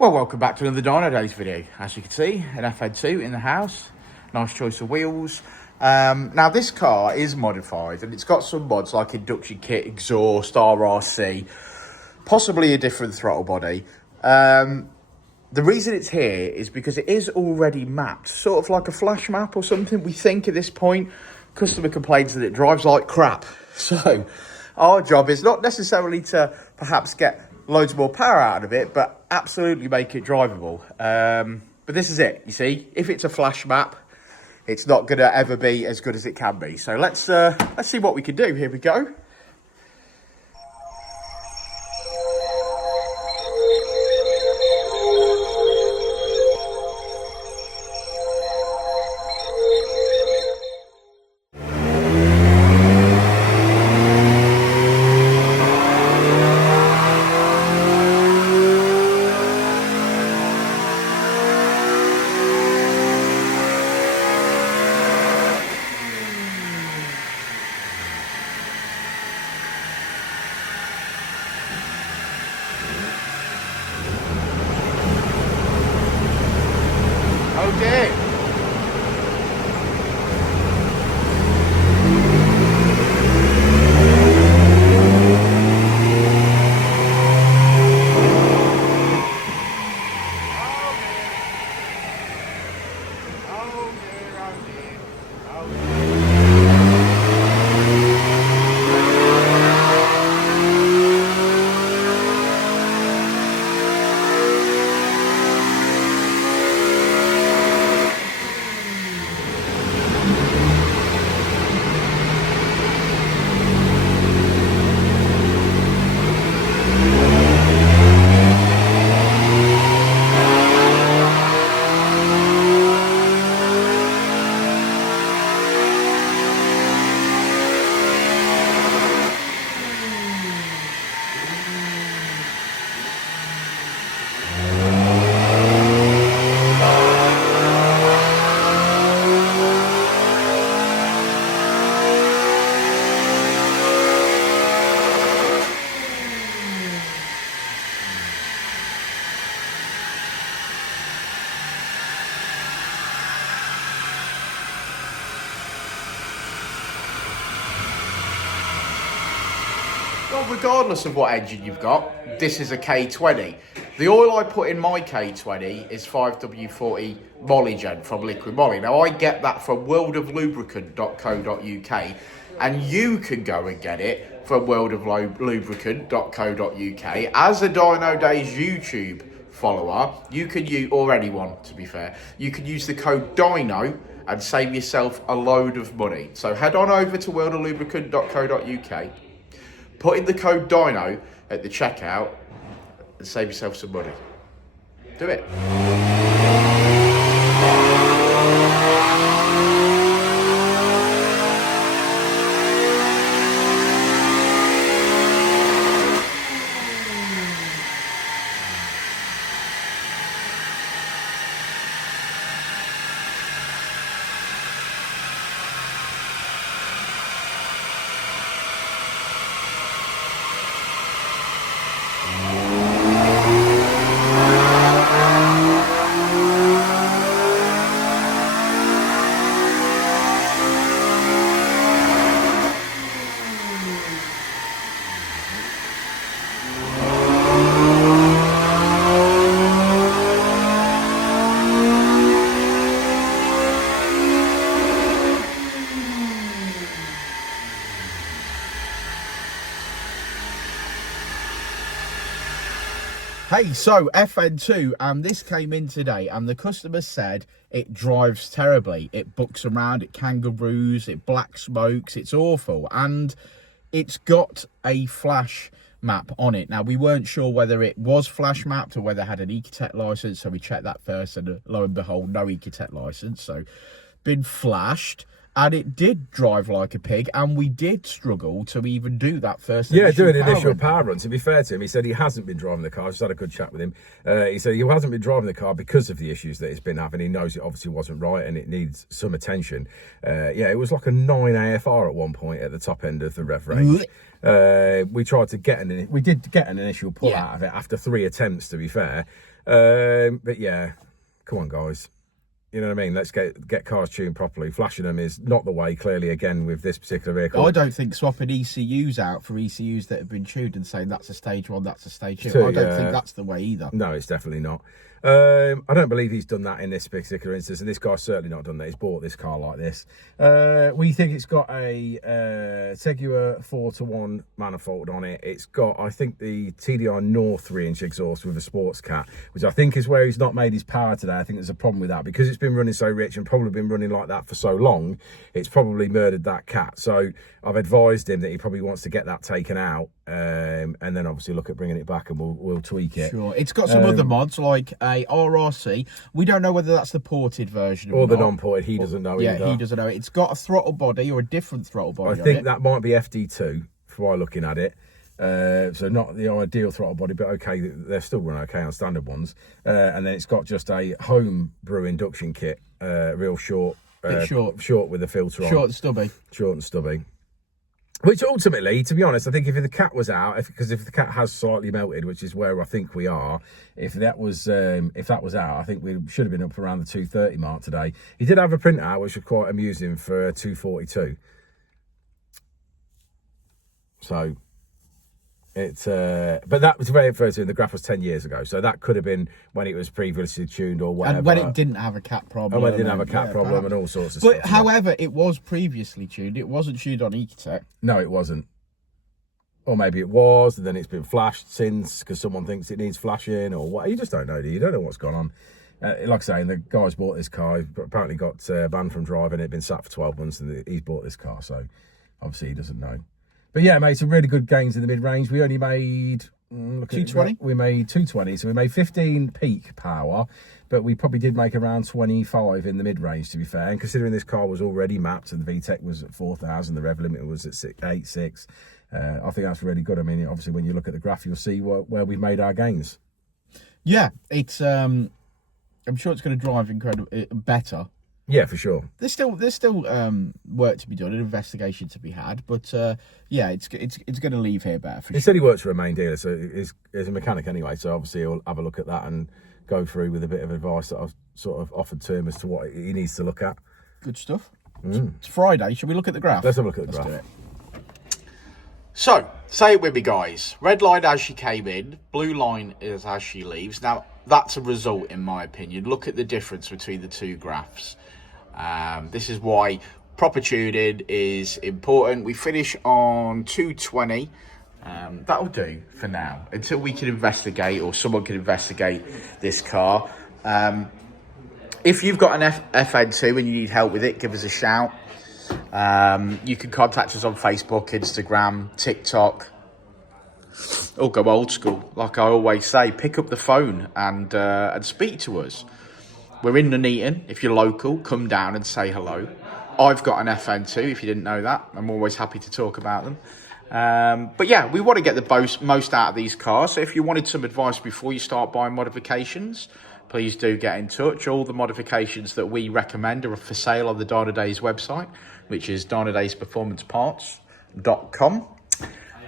Well, welcome back to another Dynodaze video. As you can see, an Fn2 in the house. Nice choice of wheels. Now this car is modified and it's got some mods like induction kit, exhaust, RRC, possibly a different throttle body. The reason it's here is because it is already mapped, sort of like a flash map or something. We think at this point, customer complains that it drives like crap. So our job is not necessarily to perhaps get loads more power out of it, but absolutely make it drivable. But this is it, you see. If it's a flash map, it's not going to ever be as good as it can be. So let's see what we can do. Here we go. Okay. Well, regardless of what engine you've got, this is a K20. The oil I put in my K20 is 5W40 Molygen from Liquid Moly. Now, I get that from worldoflubricant.co.uk, and you can go and get it from worldoflubricant.co.uk. As a Dynodaze YouTube follower, you can use, or anyone to be fair, you can use the code DYNO and save yourself a load of money. So head on over to worldoflubricant.co.uk. Put in the code DYNO at the checkout and save yourself some money. Do it. Hey, so Fn2, and this came in today, and the customer said it drives terribly. It bucks around, it kangaroos, it black smokes, it's awful, and it's got a flash map on it. Now, we weren't sure whether it was flash mapped or whether it had an Ecutek license, so we checked that first, and lo and behold, no Ecutek license, so been flashed. and it did drive like a pig, and we did struggle to even do that first. Yeah, doing an initial power run. To be fair to him, he said he hasn't been driving the car. I just had a good chat with him. He said he hasn't been driving the car because of the issues that it's been having. He knows it obviously wasn't right and it needs some attention. Yeah, it was like a 9 AFR at one point at the top end of the rev range. We tried to we did get an initial pull out of it after 3 attempts, to be fair. But yeah, come on, guys. You know what I mean? Let's get cars tuned properly. Flashing them is not the way, clearly, again, with this particular vehicle. I don't think swapping ECUs out for ECUs that have been tuned and saying that's a stage 1, that's a stage 2. I don't think that's the way either. No, it's definitely not. I don't believe he's done that in this particular instance, and this guy's certainly not done that. He's bought this car like this. We think it's got a Segura 4-to-1 manifold on it. It's got, I think, the TDI North 3-inch exhaust with a sports cat, which I think is where he's not made his power today. I think there's a problem with that. Because it's been running so rich and probably been running like that for so long, it's probably murdered that cat. So I've advised him that he probably wants to get that taken out, and then obviously look at bringing it back, and we'll tweak it. Sure. It's got some other mods, like a RRC. We don't know whether that's the ported version or the non-ported. He doesn't know either. Yeah, he doesn't know. It's got a throttle body or a different throttle body. I think that might be FD2 for looking at it. So not the ideal throttle body, but okay, they're still running okay on standard ones. And then it's got just a home brew induction kit, real short, short with a filter on. Short and stubby. Short and stubby. Which ultimately, to be honest, I think if the cat was out, because if the cat has slightly melted, which is where I think we are, if that was out, I think we should have been up around the 230 mark today. He did have a printout, which was quite amusing for 242. So it's but that was very first in the graph was 10 years ago, so that could have been when it was previously tuned or whatever, and when it didn't have a cat problem, and when it didn't have a cat problem, and all sorts of stuff. But however, it was previously tuned. It wasn't tuned on Ecutek. No, it wasn't. Or maybe it was, and then it's been flashed since because someone thinks it needs flashing or what. You just don't know, do you? You don't know what's gone on. Like I say, the guy's bought this car. He apparently got banned from driving it, been sat for 12 months, and he's bought this car, so obviously he doesn't know. But yeah, made some really good gains in the mid-range. We only made 220. We made 220, so we made 15 peak power, but we probably did make around 25 in the mid-range, to be fair. And considering this car was already mapped and the VTEC was at 4,000, the rev limit was at 8.6, I think that's really good. I mean, obviously, when you look at the graph, you'll see where we've made our gains. Yeah, it's. I'm sure it's going to drive incredibly better. Yeah, for sure. There's still work to be done, an investigation to be had, but yeah, it's going to leave here better. He said he works for a main dealer, so he's a mechanic anyway. So obviously he'll have a look at that and go through with a bit of advice that I've sort of offered to him as to what he needs to look at. Good stuff. It's Friday. Shall we look at the graph? Let's have a look at the graph. Do it. So, say it with me, guys. Red line as she came in, blue line is as she leaves. Now, that's a result, in my opinion. Look at the difference between the two graphs. This is why proper tuning is important. We finish on 220. That'll do for now until we can investigate, or someone can investigate this car. If you've got an FN2 and you need help with it, give us a shout. You can contact us on Facebook, Instagram, TikTok, or go old school. Like I always say, pick up the phone and speak to us. We're in Nuneaton. If you're local, come down and say hello. I've got an FN2, if you didn't know that. I'm always happy to talk about them. But yeah, we want to get the most out of these cars. So if you wanted some advice before you start buying modifications, please do get in touch. All the modifications that we recommend are for sale on the Dynodaze website, which is dynodazperformanceparts.com.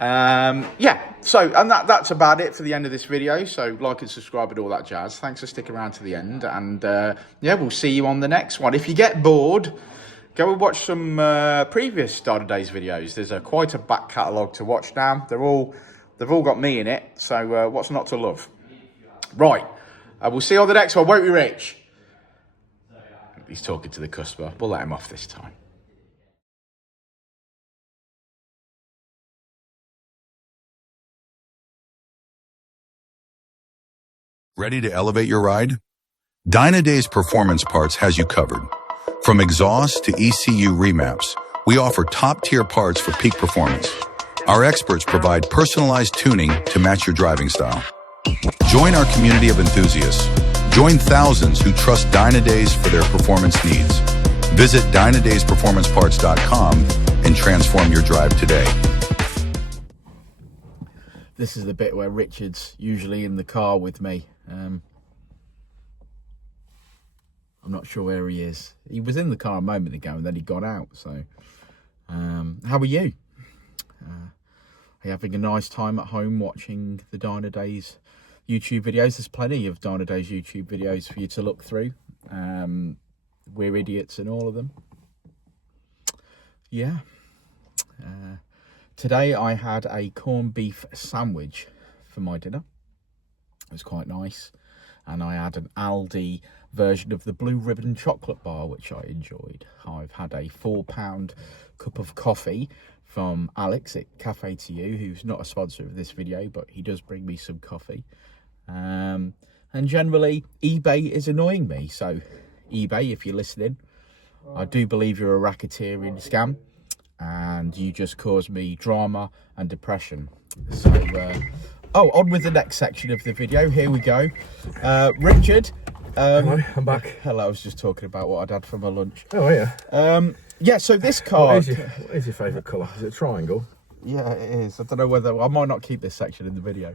Yeah, so, and that's about it for the end of this video. So like and subscribe and all that jazz. Thanks for sticking around to the end, and yeah, we'll see you on the next one. If you get bored, go and watch some previous Dynodaze videos. There's quite a back catalogue to watch now. They've all got me in it, so what's not to love? Right, we'll see you on the next one, won't we, Rich? He's talking to the customer. We'll let him off this time. Ready to elevate your ride? Dynodaze Performance Parts has you covered. From exhaust to ECU remaps, we offer top-tier parts for peak performance. Our experts provide personalized tuning to match your driving style. Join our community of enthusiasts. Join thousands who trust Dynodaze for their performance needs. Visit DynodazePerformanceParts.com and transform your drive today. This is the bit where Richard's usually in the car with me. I'm not sure where he is. He was in the car a moment ago and then he got out. So, how are you? Are you having a nice time at home watching the Dynodaze YouTube videos? There's plenty of Dynodaze YouTube videos for you to look through. We're idiots in all of them. Yeah. Today I had a corned beef sandwich for my dinner. It was quite nice. And I had an Aldi version of the Blue Ribbon chocolate bar, which I enjoyed. I've had a £4 cup of coffee from Alex at Cafe to You, who's not a sponsor of this video, but he does bring me some coffee. And generally, eBay is annoying me. So, eBay, if you're listening, I do believe you're a racketeering scam. And you just caused me drama and depression. So, oh, on with the next section of the video. Here we go. Richard. Hello, I'm back. Hello, I was just talking about what I'd had for my lunch. Oh, yeah. Yeah, so this car... What is your favourite colour? Is it a triangle? Yeah, it is. I don't know whether... I might not keep this section in the video.